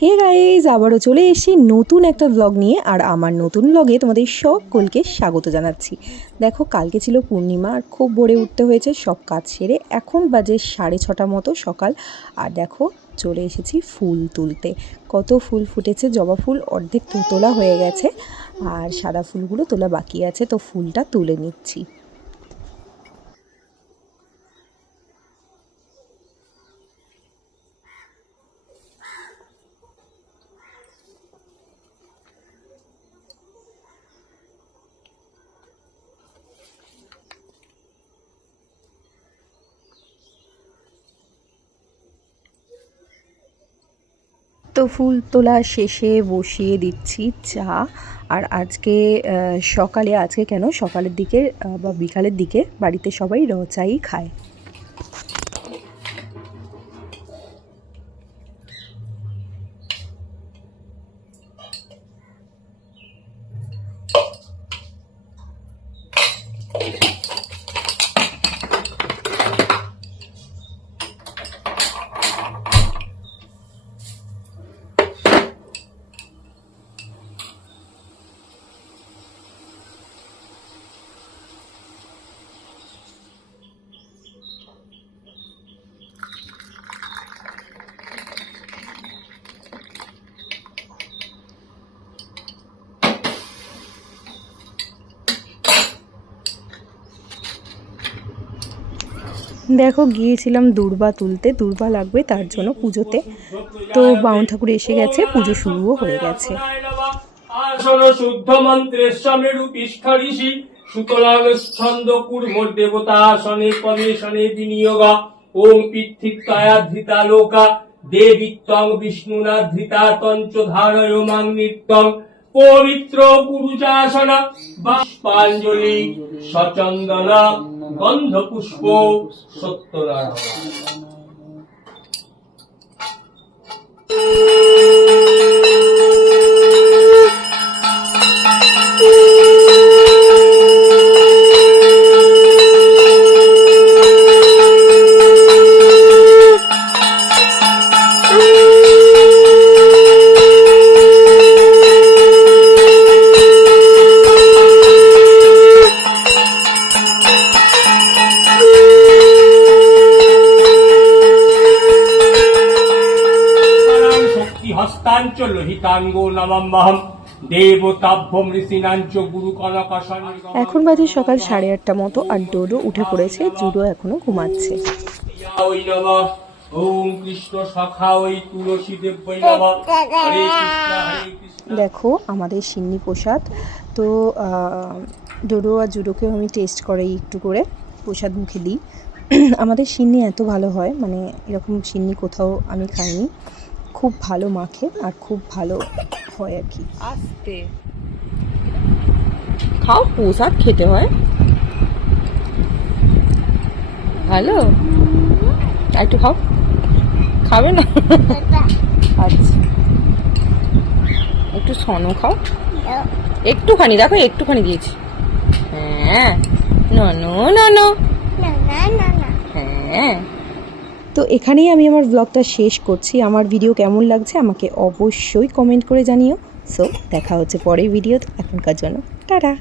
Hey guys আবারও চলে এসেছি নতুন একটা ব্লগ নিয়ে, আর আমার নতুন ব্লগে তোমাদের সকলকে স্বাগত জানাচ্ছি। দেখো, কালকে ছিল পূর্ণিমা, আর খুব ভোরে উঠতে হয়েছে, সব কাজ সেরে এখন বাজে সাড়ে ছটা মতো সকাল। আর দেখো, চলে এসেছি ফুল তুলতে। কত ফুল ফুটেছে, জবা ফুল অর্ধেক তোলা হয়ে গেছে, আর সাদা ফুলগুলো তোলা বাকি আছে, তো ফুলটা তুলে নিচ্ছি। তো ফুল তোলা শেষে বসিয়ে দিচ্ছি চা। আর আজকে সকালে, আজকে কেন? সকালের দিকে বা বিকালের দিকে বাড়িতে সবাই র চাই খায়। দেখো গিয়েছিলাম দূর্বা তুলতে, দূর্বা লাগবে তার জন্য পুজোতে। তো বাউন ঠাকুর এসে গেছে, পুজো শুরুও হয়ে গেছে। শুদ্ধ সুতরাং ছন্দ কুর্ম দেবতা আসনে পমেশনে বিনিয়োগ। ওম পিত্থিকায়া ধৃতা লোকা দেবিত্বং বিষ্ণুনা ধৃতা তঞ্চ ধারয় মাং নিত্যং পবিত্র পুরুষাসন বাষ্পাঞ্জলি সচন্দন গন্ধ পুষ্প সত্যনারায়ণ। এখন বাজে সকাল সাড়ে আটটা মতো আর ডোডো উঠে পড়েছে জুডো এখনও ঘুমাচ্ছে। ওম কৃষ্ণ ওই তুলসী দেখো আমাদের সিন্নি প্রসাদ। তো ডোডো আর জুডোকেও আমি টেস্ট করাই একটু করে প্রসাদ মুখে দিই। আমাদের সিন্নি এত ভালো হয় মানে এরকম সিন্নি কোথাও আমি খাইনি। খুব ভালো মাখে আর খুব ভালো হয় আর কি। আস্তে। খাও প্রসাদ খেতে হয়। ভালো? একটু খাও। খাবে না? আচ্ছা। একটু সনো খাও। একটুখানি দেখো একটুখানি দিয়েছি। হ্যাঁ। ননো ননো হ্যাঁ তো এখানেই আমি আমার ব্লগটা শেষ করছি। আমার ভিডিও কেমন লাগছে আমাকে অবশ্যই কমেন্ট করে জানিও। সো দেখা হচ্ছে পরের ভিডিও এখনকার জন্য, টাটা!